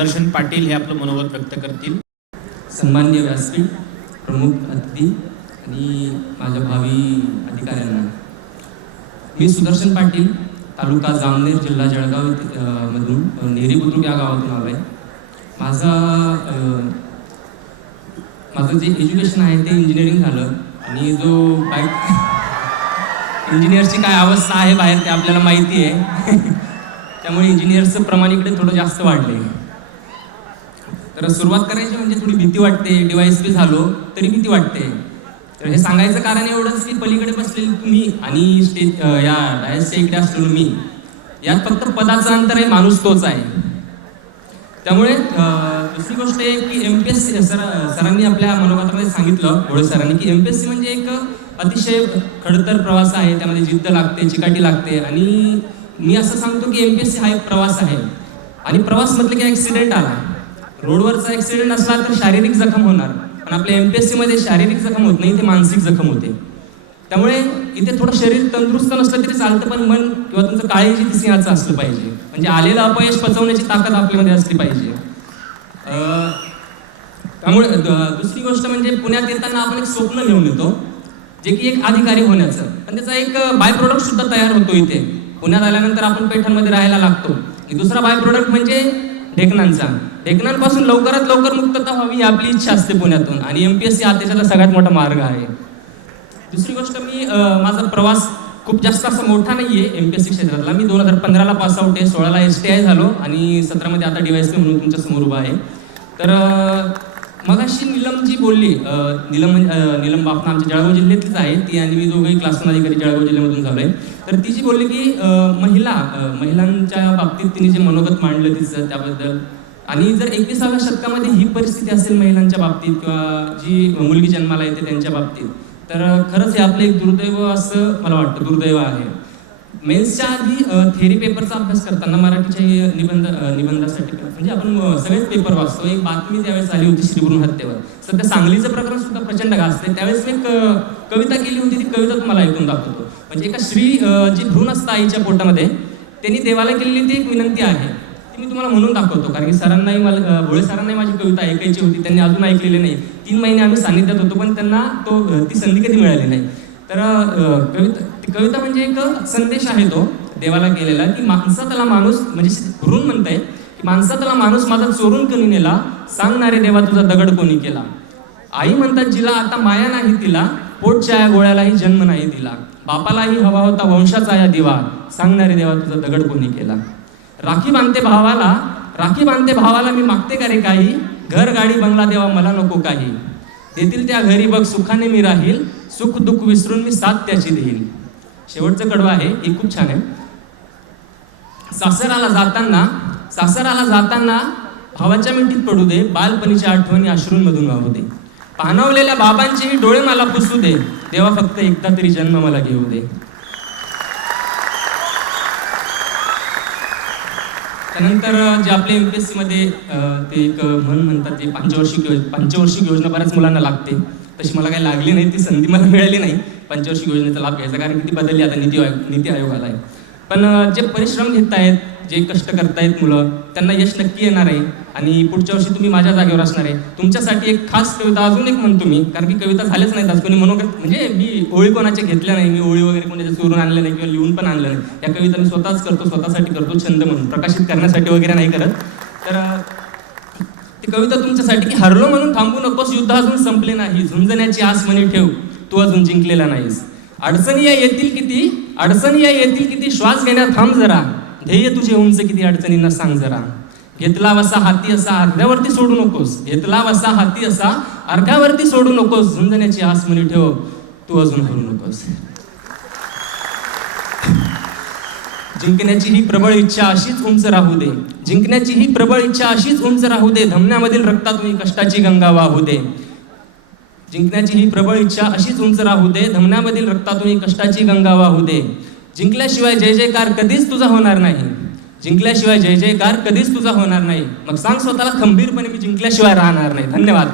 सुदर्शन पाटील हे आपलं मनोगत व्यक्त करतील. सन्माननीय व्यासपीठ, प्रमुख अतिथी आणि माझ्या भावी अधिकाऱ्यांना, मी सुदर्शन पाटील, तालुका जामनेर, जिल्हा जळगाव मधून नेरी बुद्रुक या गावातून आलो आहे. माझं जे एज्युकेशन आहे ते इंजिनिअरिंग झालं आणि जो इंजिनियरची काय अवस्था आहे बाहेर ते आपल्याला माहिती आहे. त्यामुळे इंजिनियरचं प्रमाण इकडे थोडं जास्त वाढले. तर सुरुवात करायची म्हणजे थोडी भीती वाटते. डिवाइस बी झालो तरी भीती वाटते. तर हे सांगायचं कारण एवढंच की पलीकडे बसलेली तुम्ही आणि स्टेज या डायसच्या इकडे असलेलो मी, यात फक्त पदाचं अंतर आहे, माणूस तोच आहे. त्यामुळे दुसरी गोष्ट आहे की MPSC सरांनी आपल्या मनोगतामध्ये सांगितलं, गोळे सरांनी, की MPSC म्हणजे एक अतिशय खडतर प्रवास आहे. त्यामध्ये जिद्द लागते, चिकाटी लागते. आणि मी असं सांगतो की MPSC हा एक प्रवास आहे. आणि प्रवास म्हटलं की ॲक्सिडेंट आला, रोडवरचा ॲक्सिडेंट असला तर शारीरिक जखम होणार, पण आपल्या MPSC मध्ये शारीरिक जखम होत नाही, ते मानसिक जखम होते. त्यामुळे इथे थोडं शरीर तंदुरुस्त नसलं तरी चालतं, पण मन किंवा तुमचं काळजी ती सिंहाचं असलं पाहिजे. म्हणजे आलेलं अपयश पचवण्याची ताकद आपल्यामध्ये असली पाहिजे. त्यामुळे दुसरी गोष्ट म्हणजे पुण्यात येताना आपण एक स्वप्न घेऊन येतो, जे की एक अधिकारी होण्याचं, पण त्याचा एक बाय प्रोडक्ट सुद्धा तयार होतो इथे. पुण्यात आल्यानंतर आपण पैठणमध्ये राहायला लागतो. दुसरा बाय प्रोडक्ट म्हणजे ढेकणांचा. ढेकणांपासून लवकरात लवकर मुक्तता व्हावी ही आपली इच्छा असते पुण्यातून, आणि MPSC हा त्याच्यातला सगळ्यात मोठा मार्ग आहे. दुसरी गोष्ट, मी माझा प्रवास खूप जास्त असा मोठा नाही आहे MPSC क्षेत्रातला. मी 2015ला पासआउट आहे, 16ला STI झालो आणि 17मध्ये आता DYSP म्हणून तुमच्या समोर उभा आहे. तर मगाशी नीलम जी बोलली, नीलम बापना आमच्या जळगाव जिल्ह्यातलीच आहे ती, आणि मी दोघंही क्लास अधिकारी जळगाव जिल्ह्यामधून झालो आहे. तर ती जी बोलली की महिलांच्या बाबतीत तिने जे मनोगत मांडलं तिचं त्याबद्दल, आणि जर 21व्या शतकामध्ये ही परिस्थिती असेल महिलांच्या बाबतीत किंवा जी मुलगी जन्माला येते त्यांच्या बाबतीत, तर खरंच हे आपलं एक दुर्दैव असं मला वाटतं, दुर्दैव आहे. मेन्सच्या आधी थेरी पेपरचा अभ्यास करताना मराठीच्या निबंधासाठी म्हणजे आपण सगळेच पेपर वाचतो. एक बातमी त्यावेळेस आली होती श्रीभ्रूण हत्येवर. सध्या सांगलीचं प्रकरण सुद्धा प्रचंड गाजते. त्यावेळेस मी एक कविता केली होती, ती कविता तुम्हाला ऐकून दाखवतो. म्हणजे एका जी भ्रूण असतं आईच्या पोटामध्ये, त्यांनी देवाला केलेली ती एक विनंती आहे, ती मी तुम्हाला म्हणून दाखवतो. कारण की सरांनाही भोळे सरांनाही माझी कविता ऐकायची होती, त्यांनी अजून ऐकलेली नाही. 3 महिने आम्ही सानिध्यात होतो, पण त्यांना ती संधी कधी मिळाली नाही. तर ती कविता म्हणजे एक संदेश आहे तो देवाला केलेला, की माणसातला माणूस, म्हणजे भ्रूण म्हणताय की माणसातला माणूस माझा चोरून कणी नेला, सांगणारे देवा तुझा दगड कोणी केला. आई म्हणतात जिला आता माया नाही तिला, पोटच्या या गोळ्यालाही जन्म नाही दिला. बापालाही हवा होता वंशाचा या दिवा, सांगणारे देवा तुझा दगड कोणी केला. राखी बांधते भावाला मी मागते का रे काही, घर गाडी बंगला देवा मला नको काही. देतील त्या घरी बघ सुखाने मी राहील, सुख दुःख विसरून मी साथ त्याची देईल. शेवटचं कडवं आहे, हे खूप छान आहे. सासराला जाताना भावाच्या मिठीत पडू दे, बालपणीच्या आठवणी अश्रूंमधून वाहू दे. पाणवलेल्या बाबांचेही डोळे मला पुसू दे, देवा फक्त एकदा तरी जन्म मला घेऊ दे. त्यानंतर जे आपल्या MPSC मध्ये ते एक म्हणतात ते पंचवार्षिक योजना बऱ्याच मुलांना लागते. तशी मला काही लागली नाही, ती संधी मला मिळाली नाही पंचवार्षिक योजनेचा लाभ घ्यायचा, कारण की ती बदलली आता नीती आयोग आला आहे. पण जे परिश्रम घेत आहेत, जे कष्ट करतायत मुलं, त्यांना यश नक्की येणार आहे. आणि पुढच्या वर्षी तुम्ही माझ्या जागेवर असणार आहे. तुमच्यासाठी एक खास कविता अजून एक म्हणतो मी, कारण की कविता झाल्याच नाहीत आज कोणी मनोगत, म्हणजे मी ओळी कोणाच्या घेतल्या नाही, मी ओळी वगैरे कोणाच्या चोरून आणल्या नाही किंवा लिहून पण आणलं नाही. या कविता मी स्वतःच करतो, स्वतःसाठी करतो, छंद म्हणून, प्रकाशित करण्यासाठी वगैरे नाही करत. तर ती कविता तुमच्यासाठी, की हरलो म्हणून थांबू नकोस, युद्ध अजून संपले नाही, झुंजण्याची आस मनी ठेव, तू अजून जिंकलेला नाहीस. अडचणी या येतील किती, श्वास घेण्यात थांब जरा, ध्येय तुझे उंच किती, अडचणींना सांग जरा. घेतला वसा हाती असा अर्ध्यावरती सोडू नकोस, झुंजण्याची आस मनी ठेव, तू अजून हरू नकोस. जिंकण्याची ही प्रबळ इच्छा अशीच उंच राहू दे, धमन्यामधील रक्तातून कष्टाची गंगा वाहू दे. जिंकल्याशिवाय जय जयकार कधीच तुझा होणार नाही. मग सांग स्वतःला खंबीरपणे, मी जिंकल्याशिवाय राहणार नाही. धन्यवाद.